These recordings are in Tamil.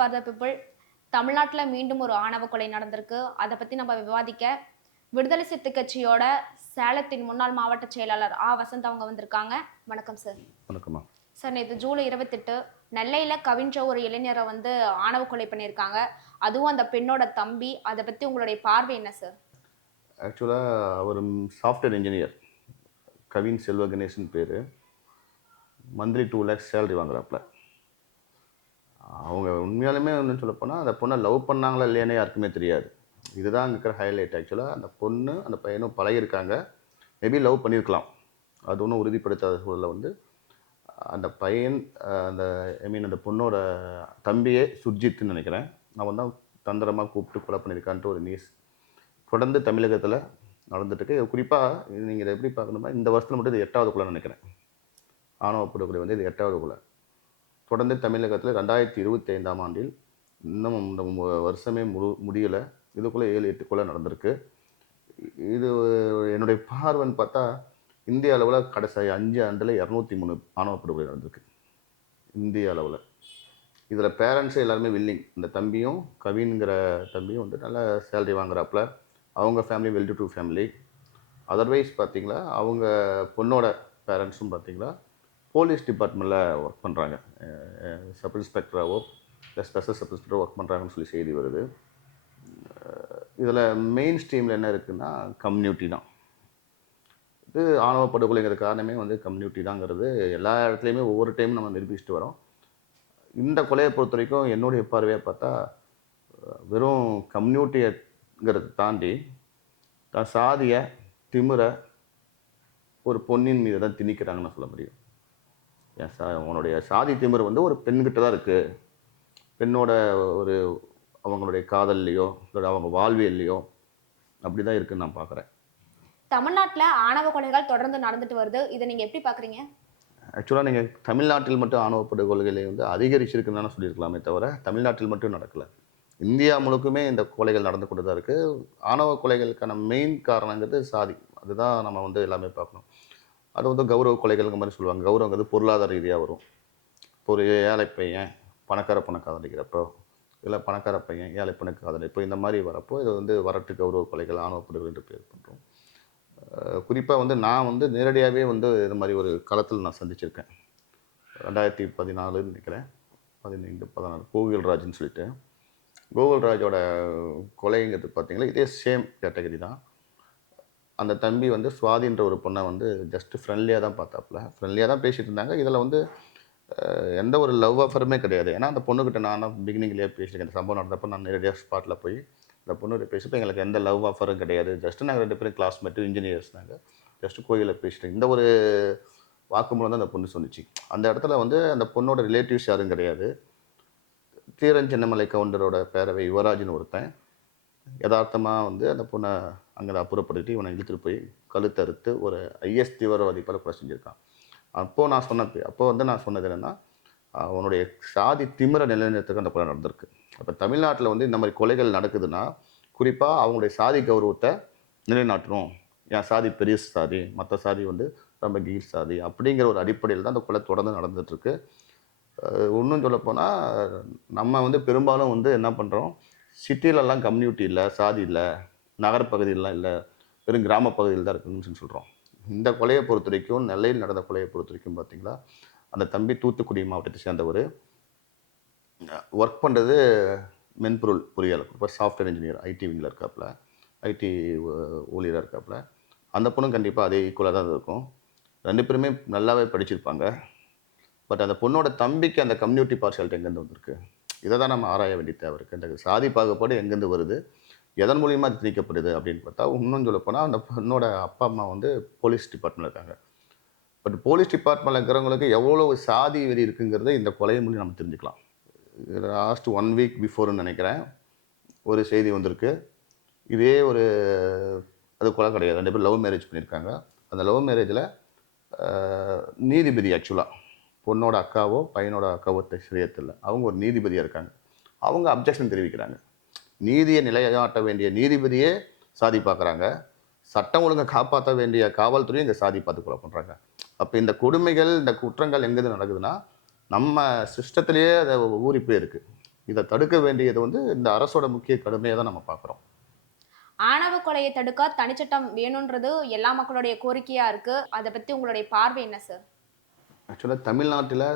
ஃபார் த பீப்புள் தமிழ்நாட்டில் மீண்டும் ஒரு ஆணவ கொலை நடந்திருக்கு. அதை பற்றி நம்ம விவாதிக்க விடுதலை சித்து கட்சியோட சேலத்தின் முன்னாள் மாவட்ட செயலாளர் ஆ. வசந்த் அவங்க வந்திருக்காங்க. வணக்கம் சார் வணக்கம்மா. சார் நேற்று ஜூலை இருபத்தெட்டு நெல்லையில் கவின்ற ஒரு இளைஞரை வந்து ஆணவ கொலை பண்ணியிருக்காங்க. அதுவும் அந்த பெண்ணோட தம்பி. அதை பற்றி உங்களுடைய பார்வை என்ன சார் ஆக்சுவலாக அவர் சாஃப்ட்வேர் இன்ஜினியர் கவின் செல்வ கணேசன் பேர். மந்த்லி டூ லேக்ஸ் சேலரி வாங்குறாப்புல. அவங்க உண்மையாலுமே ஒன்று சொல்லப்போனால் அந்த பொண்ணை லவ் பண்ணாங்களா இல்லையானே யாருக்குமே தெரியாது. இதுதான் அங்கே இருக்கிற ஹைலைட் ஆக்சுவலாக அந்த பொண்ணு அந்த பையனும் பழகிருக்காங்க மேபி லவ் பண்ணியிருக்கலாம். அது ஒன்றும் உறுதிப்படுத்தாத சூழலில் வந்து அந்த பையன் அந்த ஐ மீன் அந்த பொண்ணோட தம்பியே சுர்ஜித்னு நினைக்கிறேன். அவன் தான் தந்திரமாக கூப்பிட்டு கொலை பண்ணியிருக்கான்ட்டு ஒரு நியூஸ் தொடர்ந்து தமிழகத்தில் நடந்துட்டுருக்கு குறிப்பாக நீங்கள் இதை எப்படி பார்க்கணும்னா இந்த வருஷத்தில் மட்டும் இது எட்டாவது குலை நினைக்கிறேன். ஆணவ படுகொலை வந்து இது எட்டாவது குலை. தொடர்ந்து தமிழகத்தில் ரெண்டாயிரத்தி இருபத்தி ஐந்தாம் ஆண்டில் இன்னும் இந்த வருஷமே முழு முடியலை. இதுக்குள்ளே ஏழு எட்டு கொலை நடந்திருக்கு. இது என்னுடைய பார்வைன்னு பார்த்தா இந்திய அளவில் கடைசி அஞ்சு ஆண்டில் இரநூத்தி மூணு ஆணவ படுகொலை நடந்திருக்கு. இந்திய அளவில். இதில் பேரண்ட்ஸே எல்லாருமே வில்லிங் இந்த தம்பியும் கவின்ங்கிற தம்பியும் வந்து நல்ல சேலரி வாங்குறாப்புல. அவங்க family well to do family otherwise பார்த்தீங்களா அவங்க பொண்ணோட பேரண்ட்ஸும் பார்த்தீங்களா போலீஸ் டிபார்ட்மெண்ட்டில் ஒர்க் பண்ணுறாங்க சப் இன்ஸ்பெக்டராகவோ இல்லை ஸ்பெஷல் சப் இன்ஸ்பெக்டரோ ஒர்க் பண்ணுறாங்கன்னு சொல்லி செய்தி வருது. இதில் மெயின் ஸ்ட்ரீமில் என்ன இருக்குதுன்னா கம்யூனிட்டி தான். இது ஆணவ படுகொலைங்கிற காரணமே வந்து கம்யூனிட்டி தாங்கிறது. எல்லா இடத்துலையுமே ஒவ்வொரு டைமும் நம்ம நிரூபிச்சுட்டு வரோம். இந்த கொலையை பொறுத்த வரைக்கும் என்னுடைய பார்வையை பார்த்தா வெறும் கம்யூனிட்டிங்கிறத தாண்டி தான் சாதிய திமிர ஒரு பொண்ணின் மீது தான் திணிக்கிறாங்கன்னு சொல்ல முடியும். ஏன் சா உன்னுடைய சாதி திமிரு வந்து ஒரு பெண்கிட்ட தான் இருக்குது பெண்ணோட ஒரு அவங்களுடைய காதல்லையோ இல்லை அவங்க வாழ்வியல்லையோ அப்படி தான் இருக்குன்னு நான் பார்க்குறேன் தமிழ்நாட்டில் ஆணவ கொலைகள் தொடர்ந்து நடந்துட்டு வருது. இதை நீங்கள் எப்படி பார்க்குறீங்க ஆக்சுவலாக நீங்கள் தமிழ்நாட்டில் மட்டும் ஆணவ படுகொலைகளை வந்து அதிகரிச்சிருக்குன்னு தானே சொல்லியிருக்கலாமே தவிர தமிழ்நாட்டில் மட்டும் நடக்கலை. இந்தியா முழுக்குமே இந்த கொலைகள் நடந்து கொண்டு தான் இருக்குது ஆணவ கொலைகளுக்கான மெயின் காரணங்கிறது சாதி. அதுதான் நம்ம வந்து எல்லாமே பார்க்கணும். அது வந்து கௌரவ கொலைகள்ங்க மாதிரி சொல்லுவாங்க. கௌரவங்கிறது பொருளாதார ரீதியாக வரும். இப்போ ஒரு ஏழை பையன் பணக்கார பணம் காதலிக்கிறப்போ இல்லை பணக்கார பையன் ஏழை பணக்கு காதலிப்போ இந்த மாதிரி வரப்போ இது வந்து வரட்டு கௌரவ கொலைகள் ஆணவப்படுகள் என்று பேர் பண்ணுறோம் குறிப்பாக வந்து நான் வந்து நேரடியாகவே வந்து இது மாதிரி ஒரு களத்தில் நான் சந்திச்சிருக்கேன். ரெண்டாயிரத்தி பதினாலுன்னு நினைக்கிறேன். பதினைந்து பதினாலு. கோவில்ராஜ்னு சொல்லிட்டு. கோகுல்ராஜோட கொலைங்கிறது பார்த்தீங்கன்னா இதே சேம் கேட்டகரி தான். அந்த தம்பி வந்து சுவாதின்ற ஒரு பொண்ணை வந்து ஜஸ்ட் ஃப்ரெண்ட்லியாக தான் பார்த்தாப்புல. ஃப்ரெண்ட்லியாக தான் பேசிகிட்டு இருந்தாங்க இதில் வந்து எந்த ஒரு லவ் ஆஃபருமே கிடையாது. ஏன்னா அந்த பொண்ணுக்கிட்ட நான் தான் பிகினிங்லேயே பேசியிருக்கேன். இந்த சம்பவம் நடந்தப்போ நான் நேரடியாக ஸ்பாட்டில் போய் அந்த பொண்ணு பேசிப்போ எங்களுக்கு எந்த லவ் ஆஃபரும் கிடையாது. ஜஸ்ட் நாங்கள் ரெண்டு பேரும் கிளாஸ்மேட்டு இன்ஜினியர்ஸ் நாங்கள் ஜஸ்ட் கோயிலில் பேசிட்டு இந்த ஒரு வாக்குமூலம் தான் அந்த பொண்ணு சொன்னிச்சு. அந்த இடத்துல வந்து அந்த பொண்ணோட ரிலேட்டிவ்ஸ் யாரும் கிடையாது. தீரன் சின்னமலை கவுண்டரோட பேரவை யுவராஜின்னு ஒருத்தன். யதார்த்தமாக வந்து அந்த பொண்ணை அங்கே அப்புறப்படுத்தி இவனை இழுத்துட்டு போய் கழுத்தறுத்து ஒரு ஐஎஸ் தீவிரவாதி போல கொலை செஞ்சுருக்கான். அப்போது நான் சொன்ன அப்போ வந்து நான் சொன்னது என்னென்னா அவனுடைய சாதி திமிர நிலைநிறுத்துக்கு அந்த கொலை நடந்திருக்கு. அப்போ தமிழ்நாட்டில் வந்து இந்த மாதிரி கொலைகள் நடக்குதுன்னா குறிப்பாக அவங்களுடைய சாதி கௌரவத்தை நிலைநாட்டணும். என் சாதி பெரிய சாதி மற்ற சாதி வந்து ரொம்ப கீழ் சாதி அப்படிங்கிற ஒரு அடிப்படையில் தான் அந்த கொலை தொடர்ந்து நடந்துகிட்ருக்கு இன்னும் சொல்லப்போனால் நம்ம வந்து பெரும்பாலும் வந்து என்ன பண்ணுறோம் சிட்டிலலாம் கம்யூனிட்டி இல்லை சாதி இல்லை. நகரப்பகுதியிலலாம் இல்லை வெறும் கிராம பகுதியில் தான் இருக்குன்னு சொல்கிறோம் இந்த கொலையை பொறுத்த வரைக்கும் நெல்லையில் நடந்த கொலையை பொறுத்த வரைக்கும் பார்த்தீங்களா அந்த தம்பி தூத்துக்குடி மாவட்டத்தை சேர்ந்தவர். ஒர்க் பண்ணுறது மென்பொருள் பொறியாளர் இப்போ சாஃப்ட்வேர் இன்ஜினியர் ஐடி விங்கில் இருக்காப்புல ஐடி ஊழியராக இருக்காப்புல. அந்த பொண்ணும் கண்டிப்பாக அதே ஈக்குவலாக தான் இருக்கும். ரெண்டு பேருமே நல்லாவே படிச்சிருப்பாங்க. பட் அந்த பொண்ணோட தம்பிக்கு அந்த கம்யூனிட்டி பார்ஷாலிட்டி எங்கேருந்து வந்திருக்கு? இதை தான் நம்ம ஆராய வேண்டிய தேவை இருக்குது அந்த சாதி பாகுபாடு எங்கேருந்து வருது? எதன் மூலியமாக அது திணிக்கப்படுது அப்படின்னு பார்த்தா இன்னும் சொல்லப்போனால் அந்த பொண்ணோட அப்பா அம்மா வந்து போலீஸ் டிபார்ட்மெண்ட் இருக்காங்க. பட் போலீஸ் டிபார்ட்மெண்ட்டில் இருக்கிறவங்களுக்கு எவ்வளோ சாதி வெறி இருக்குங்கிறத இந்த கொலையை மூலியம் நம்ம தெரிஞ்சுக்கலாம். லாஸ்ட் ஒன் வீக் பிஃபோர்னு நினைக்கிறேன். ஒரு செய்தி வந்திருக்கு. இதே ஒரு அது கொலை கிடையாது. ரெண்டு பேரும் லவ் மேரேஜ் பண்ணியிருக்காங்க. அந்த லவ் மேரேஜில் நீதிபதி ஆக்சுவலாக பொண்ணோட அக்காவோ பையனோட அக்காவோ தெரியத்தில்லை அவங்க ஒரு நீதிபதியாக இருக்காங்க. அவங்க அப்ஜெக்ஷன் தெரிவிக்கிறாங்க. நீதியை நிலையாட்ட வேண்டிய நீதிபதியே சாதி பார்க்குறாங்க. சட்டம் ஒழுங்கை காப்பாற்ற வேண்டிய காவல்துறையும் இங்கே சாதி பார்த்து கொலை பண்ணுறாங்க அப்போ இந்த கொடுமைகள் இந்த குற்றங்கள் எங்கேருந்து நடக்குதுன்னா நம்ம சிஸ்டத்திலேயே அதை ஊறி போயிருக்கு. இதை தடுக்க வேண்டியது வந்து இந்த அரசோட முக்கிய கடமையை தான் நம்ம பார்க்குறோம். ஆணவ கொலையை தடுக்க தனிச்சட்டம் வேணுன்றது எல்லா மக்களுடைய கோரிக்கையா இருக்கு. அதை பத்தி உங்களுடைய பார்வை என்ன சார் ஆக்சுவலாக தமிழ்நாட்டில்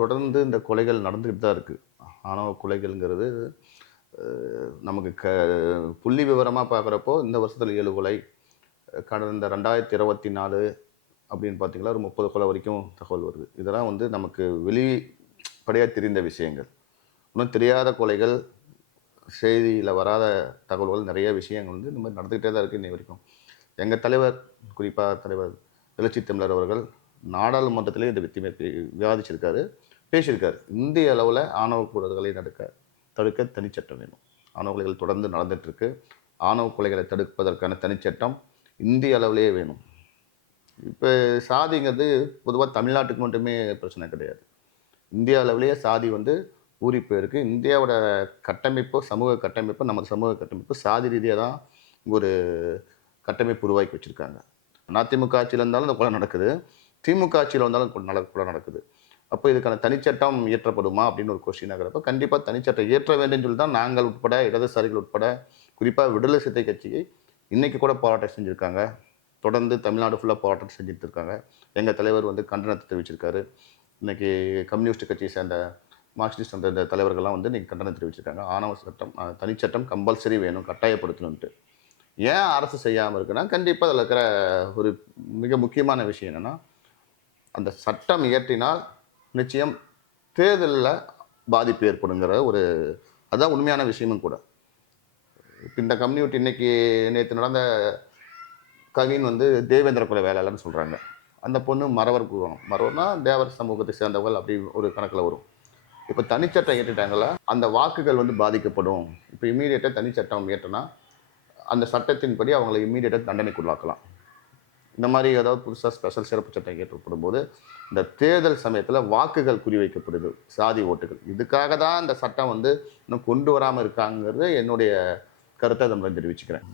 தொடர்ந்து இந்த கொலைகள் நடந்துக்கிட்டு தான் இருக்குது ஆணவ கொலைகள்ங்கிறது நமக்கு க புள்ளி விவரமாக பார்க்குறப்போ இந்த வருஷத்தில் ஏழு கொலை கடந்த ரெண்டாயிரத்தி இருபத்தி நாலு அப்படின்னு பார்த்தீங்கன்னா ஒரு முப்பது கொலை வரைக்கும் தகவல் வருது. இதெல்லாம் வந்து நமக்கு வெளிப்படையாக தெரிந்த விஷயங்கள். இன்னும் தெரியாத கொலைகள் செய்தியில் வராத தகவல்கள் நிறைய விஷயங்கள் வந்து இந்த மாதிரி நடந்துக்கிட்டே தான் இருக்குது இன்னை வரைக்கும். எங்கள் தலைவர் குறிப்பாக தலைவர் எழுச்சி தமிழர் அவர்கள் நாடாளுமன்றத்திலே இந்த வித்திமை விவாதிச்சிருக்காரு பேசியிருக்காரு. இந்திய அளவில் ஆணவ கூடல்களை நடக்க தடுக்க தனிச்சட்டம் வேணும். ஆணவ கொலைகள் தொடர்ந்து நடந்துகிட்ருக்கு ஆணவ கொலைகளை தடுப்பதற்கான தனிச்சட்டம் இந்திய அளவிலேயே வேணும். இப்போ சாதிங்கிறது பொதுவாக தமிழ்நாட்டுக்கு மட்டுமே பிரச்சனை கிடையாது. இந்திய அளவிலேயே சாதி வந்து ஊறி போயிருக்கு இந்தியாவோட கட்டமைப்பு சமூக கட்டமைப்பு நம்ம சமூக கட்டமைப்பு சாதி ரீதியாக தான் ஒரு கட்டமைப்பு உருவாக்கி வச்சுருக்காங்க. அதிமுக ஆட்சியில் இருந்தாலும் இந்த கொலை நடக்குது. திமுக ஆட்சியில் வந்தாலும் கொலை நடக்குது. அப்போ இதுக்கான தனிச்சட்டம் இயற்றப்படுமா அப்படின்னு ஒரு கொஸ்டின் ஆகிறப்ப கண்டிப்பாக தனிச்சட்டம் இயற்ற வேண்டும் சொல்லி தான் நாங்கள் உட்பட இடதுசாரிகள் உட்பட குறிப்பாக விடுதலை சிறுத்தை கட்சிக்கு இன்றைக்கி கூட போராட்டம் செஞ்சுருக்காங்க. தொடர்ந்து தமிழ்நாடு ஃபுல்லாக போராட்டம் செஞ்சுட்டு இருக்காங்க. எங்கள் தலைவர் வந்து கண்டனத்தை தெரிவிச்சிருக்காரு. இன்றைக்கி கம்யூனிஸ்ட் கட்சியை சேர்ந்த மார்க்சிஸ்ட் அந்த இந்த தலைவர்கள்லாம் வந்து இன்றைக்கி கண்டனம் தெரிவிச்சிருக்காங்க. ஆணவ சட்டம் தனிச்சட்டம் கம்பல்சரி வேணும் கட்டாயப்படுத்தணுன்ட்டு ஏன் அரசு செய்யாமல் இருக்குன்னா கண்டிப்பாக அதில் இருக்கிற ஒரு மிக முக்கியமான விஷயம் என்னென்னா அந்த சட்டம் இயற்றினால் நிச்சயம் தேர்தலில் பாதிப்பு ஏற்படுங்கிற ஒரு அதுதான் உண்மையான விஷயமும் கூட. இப்போ இந்த கம்யூனிட்டி இன்னைக்கு நேற்று நடந்த கவின் வந்து தேவேந்திர குல வேளாளர்னு சொல்கிறாங்க அந்த பொண்ணு மறவர் குலம். மறவர்னா தேவர் சமூகத்தை சேர்ந்தவர்கள் அப்படி ஒரு கணக்கில் வரும். இப்போ தனிச்சட்டம் ஏற்றிட்டாங்களா அந்த வாக்குகள் வந்து பாதிக்கப்படும். இப்போ இம்மீடியட்டாக தனிச்சட்டம் ஏற்றினா அந்த சட்டத்தின்படி அவங்களை இம்மீடியட்டாக தண்டனைக்குள்ளாக்கலாம். இந்த மாதிரி ஏதாவது புதுசாக ஸ்பெஷல் சிறப்பு சட்டம் ஏற்றப்படும் போது இந்த தேர்தல் சமயத்தில் வாக்குகள் குறிவைக்கப்படுது சாதி ஓட்டுகள். இதுக்காக தான் இந்த சட்டம் வந்து இன்னும் கொண்டு வராமல் இருக்காங்கிறது என்னுடைய கருத்தை அதை நான் தெரிவிச்சுக்கிறேன்.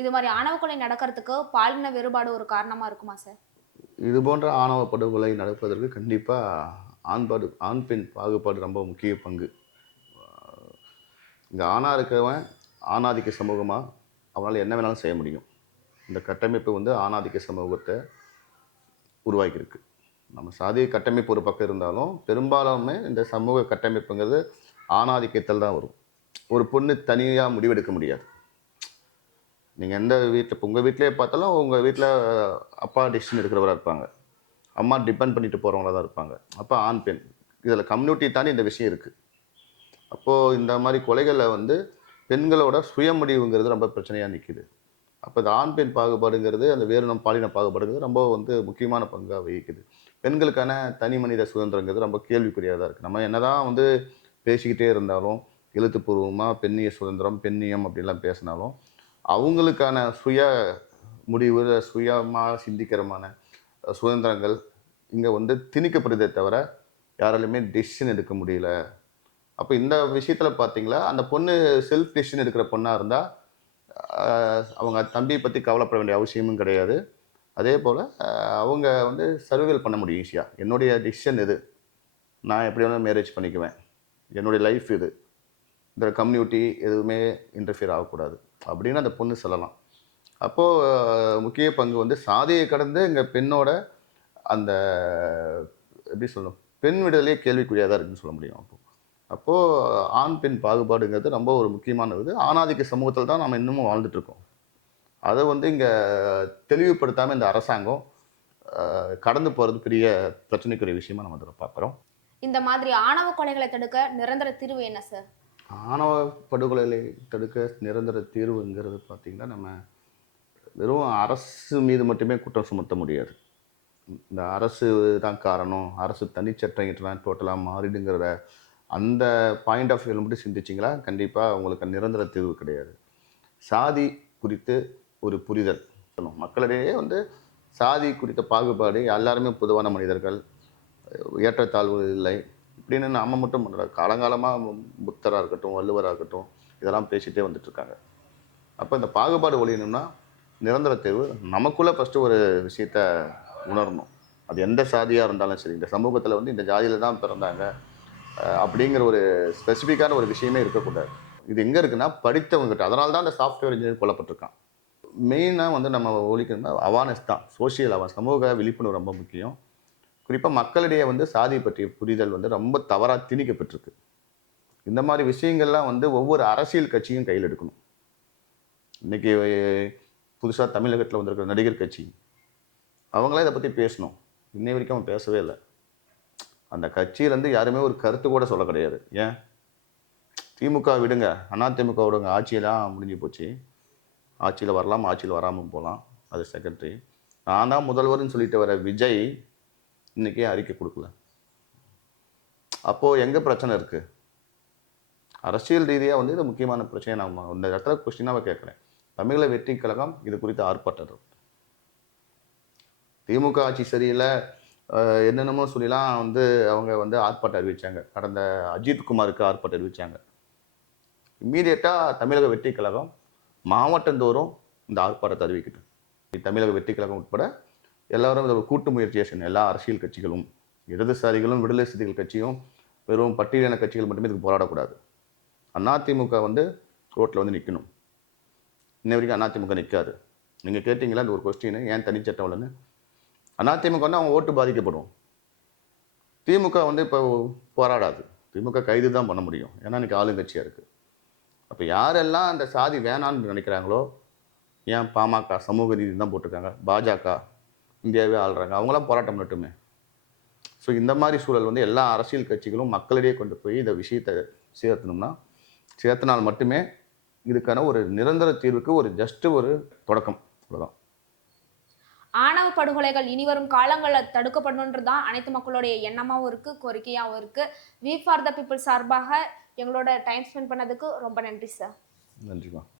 இது மாதிரி ஆணவ கொலை நடக்கிறதுக்கு பாலின வேறுபாடு ஒரு காரணமா இருக்குமா சார் இது போன்ற ஆணவ படுகொலை நடப்பதற்கு கண்டிப்பாக ஆண்பாடு ஆண் பெண் பாகுபாடு ரொம்ப முக்கிய பங்கு. இங்கே ஆணாக இருக்கிறவன் ஆணாதிக்க சமூகமாக அவனால் என்ன வேணாலும் செய்ய முடியும். இந்த கட்டமைப்பு வந்து ஆணாதிக்க சமூகத்தை உருவாக்கியிருக்கு. நம்ம சாதிய கட்டமைப்பு ஒரு பக்கம் இருந்தாலும் பெரும்பாலுமே இந்த சமூக கட்டமைப்புங்கிறது ஆணாதிக்கத்தில் தான் வரும். ஒரு பொண்ணு தனியாக முடிவெடுக்க முடியாது. நீங்கள் எந்த வீட்டில் இப்போ உங்கள் வீட்டிலே பார்த்தாலும் உங்கள் வீட்டில் அப்பா டிசிஷன் எடுக்கிறவராக இருப்பாங்க. அம்மா டிபெண்ட் பண்ணிட்டு போகிறவங்களா தான் இருப்பாங்க. அப்போ ஆண் பெண். இதில் கம்யூனிட்டி தாண்டி இந்த விஷயம் இருக்குது அப்போது இந்த மாதிரி கொலைகளில் வந்து பெண்களோட சுயமுடிவுங்கிறது ரொம்ப பிரச்சனையாக நிற்கிது அப்போ இந்த ஆண் பெண் பாகுபாடுங்கிறது அந்த வேறுனம் பாலின பாகுபாடுங்கிறது ரொம்ப வந்து முக்கியமான பங்காக வகிக்குது. பெண்களுக்கான தனி மனித சுதந்திரங்கிறது ரொம்ப கேள்விக்குறியாக தான் இருக்குது நம்ம என்னதான் வந்து பேசிக்கிட்டே இருந்தாலும் எழுத்துப்பூர்வமாக பெண்ணிய சுதந்திரம் பெண்ணியம் அப்படிலாம் பேசினாலும் அவங்களுக்கான சுய முடிவு சுயமாக சிந்திக்கிறமான சுதந்திரங்கள் இங்கே வந்து திணிக்கப்படுதே தவிர யாராலையுமே டெசிஷன் எடுக்க முடியல. அப்போ இந்த விஷயத்தில் பார்த்தீங்களா அந்த பொண்ணு செல்ஃப் டெசிஷன் எடுக்கிற பொண்ணாக இருந்தால் அவங்க தம்பியை பற்றி கவலைப்பட வேண்டிய அவசியமும் கிடையாது. அதே போல் அவங்க வந்து சர்வைவல் பண்ண முடியும் ஈஸியாக என்னுடைய டிசிஷன் இது நான் எப்படி வேணாலும் மேரேஜ் பண்ணிக்குவேன். என்னுடைய லைஃப் இது இந்த கம்யூனிட்டி எதுவுமே இன்டர்ஃபியர் ஆகக்கூடாது. அப்படின்னு அந்த பொண்ணு சொல்லலாம். அப்போது முக்கிய பங்கு வந்து சாதியை கடந்து எங்கள் பெண்ணோட அந்த எப்படி சொல்லணும் பெண் விடுதலையே கேள்விக்குறியாக தான் இருக்குன்னு சொல்ல முடியும் அப்போது அப்போது ஆண் பெண் பாகுபாடுங்கிறது ரொம்ப ஒரு முக்கியமான இது ஆணாதிக்க சமூகத்தில் தான் நம்ம இன்னமும் வாழ்ந்துட்டு இருக்கோம் அதை வந்து இங்கே தெளிவுபடுத்தாமல் இந்த அரசாங்கம் கடந்து போகிறது பெரிய பிரச்சனைக்குரிய விஷயமா நம்ம அதில் பார்க்குறோம். இந்த மாதிரி ஆணவ கொலைகளை தடுக்க நிரந்தர தீர்வு என்ன சார்? ஆணவ படுகொலைகளை தடுக்க நிரந்தர தீர்வுங்கிறது பார்த்திங்கன்னா நம்ம வெறும் அரசு மீது மட்டுமே குற்றம் சுமத்த முடியாது. இந்த அரசு தான் காரணம். அரசு தனிச்சட்டம் இட்டுலாம் டோட்டலாக மாறிடுங்கிற அந்த பாயிண்ட் ஆஃப் வியூவில் மட்டும் சிந்திச்சிங்களா? கண்டிப்பாக உங்களுக்கு நிரந்தர தீர்வு கிடையாது. சாதி குறித்து ஒரு புரிதல். சொல்லணும் மக்களிடையே வந்து சாதி குறித்த பாகுபாடு எல்லாருமே பொதுவான மனிதர்கள் ஏற்றத்தாழ்வு இல்லை. இப்படின்னு நம்ம மட்டும் பண்ணல. காலங்காலமாக புத்தராக இருக்கட்டும் வள்ளுவராக இருக்கட்டும் இதெல்லாம் பேசிகிட்டே வந்துட்டுருக்காங்க அப்போ இந்த பாகுபாடு ஒழியணும்னா நிரந்தர தேர்வு நமக்குள்ளே ஃபஸ்ட்டு ஒரு விஷயத்த உணரணும். அது எந்த சாதியாக இருந்தாலும் சரி இந்த சமூகத்தில் வந்து இந்த ஜாதியில் தான் பிறந்தாங்க. அப்படிங்கிற ஒரு ஸ்பெசிஃபிக்கான ஒரு விஷயமே இருக்கக்கூடாது. இது எங்கே இருக்குன்னா படித்தவங்ககிட்ட. அதனால தான் அந்த சாஃப்ட்வேர் இன்ஜினியர் கொல்லப்பட்டிருக்கான். மெயினாக வந்து நம்ம ஒழிக்கணும்னா அவார்னஸ் தான். சோஷியல் அவார்னஸ் சமூக விழிப்புணர்வு ரொம்ப முக்கியம். குறிப்பாக மக்களிடையே வந்து சாதி பற்றிய புரிதல் வந்து ரொம்ப தவறாக திணிக்கப்பட்டிருக்கு. இந்த மாதிரி விஷயங்கள்லாம் வந்து ஒவ்வொரு அரசியல் கட்சியும் கையில் எடுக்கணும். இன்றைக்கி புதுசாக தமிழகத்தில் வந்திருக்கிற நடிகர் கட்சி. அவங்களாம் இதை பற்றி பேசணும். இன்னை வரைக்கும் அவன் பேசவே இல்லை. அந்த கட்சியிலேருந்து யாருமே ஒரு கருத்து கூட சொல்ல கிடையாது. ஏன்? திமுக விடுங்க. அதிமுக விடுங்க. ஆட்சியெல்லாம் முடிஞ்சு போச்சு. ஆட்சியில் வரலாம் ஆட்சியில் வராமல் போகலாம் அது செகண்டரி நான் தான் முதல்வர்னு சொல்லிட்டு வர விஜய் இன்றைக்கே அறிக்கை கொடுக்கல. அப்போது எங்கே பிரச்சனை இருக்குது அரசியல் ரீதியாக வந்து இது முக்கியமான பிரச்சனை நான் இந்த இடத்துல கொஸ்டினாக கேட்குறேன். தமிழக வெற்றி கழகம் இது குறித்து ஆர்ப்பாட்டம் திமுக ஆட்சி சரியில்லை. என்னென்னமோ சொல்லிலாம் வந்து அவங்க வந்து ஆர்ப்பாட்டம் அறிவிச்சாங்க. கடந்த அஜித் குமாருக்கு ஆர்ப்பாட்டம் அறிவிச்சாங்க. இம்மீடியட்டாக தமிழக வெற்றி கழகம் மாவட்டந்தோறும் இந்த ஆர்ப்பாட்டத்தை அறிவிக்கட்டும் தமிழக வெற்றி கழகம் உட்பட எல்லாரும் இதை கூட்டு முயற்சியை செய்யணும் எல்லா அரசியல் கட்சிகளும் இடதுசாரிகளும் விடுதலை சிறுத்தைகள் கட்சியும் வெறும் பட்டியலின கட்சிகள் மட்டுமே இதுக்கு போராடக்கூடாது. அதிமுக வந்து ரோட்டில் வந்து நிற்கணும் இன்ன வரைக்கும் அதிமுக நிற்காது நீங்கள் கேட்டிங்களா இந்த ஒரு கொஸ்டின் ஏன் தனிச்சட்டம் இல்லைன்னு அதிமுக வந்து அவங்க ஓட்டு பாதிக்கப்படும் திமுக வந்து இப்போ போராடாது. திமுக கைது தான் பண்ண முடியும். ஏன்னா இன்றைக்கி ஆளுங்கட்சியாக இருக்குது அப்போ யாரெல்லாம் அந்த சாதி வேணான்னு நினைக்கிறாங்களோ ஏன் பாமக சமூக நீதி தான் போட்டிருக்காங்க. பாஜக இந்தியாவே ஆள்றாங்க. அவங்களாம் போராட்டம் மட்டுமே ஸோ இந்த மாதிரி சூழல் வந்து எல்லா அரசியல் கட்சிகளும் மக்களிடையே கொண்டு போய் இந்த விஷயத்தை சேர்த்தணும்னா சேர்த்தனால் மட்டுமே இதுக்கான ஒரு நிரந்தர தீர்வுக்கு ஒரு ஜஸ்ட்டு ஒரு தொடக்கம். அவ்வளோதான் ஆணவ படுகொலைகள் இனிவரும் காலங்களில் தடுக்கப்படணுன்றது தான் அனைத்து மக்களுடைய எண்ணமாகவும் இருக்குது கோரிக்கையாகவும் இருக்குது வி ஃபார் த பீப்புள் சார்பாக எங்களோட டைம் ஸ்பெண்ட் பண்ணதுக்கு ரொம்ப நன்றி சார் நன்றிமா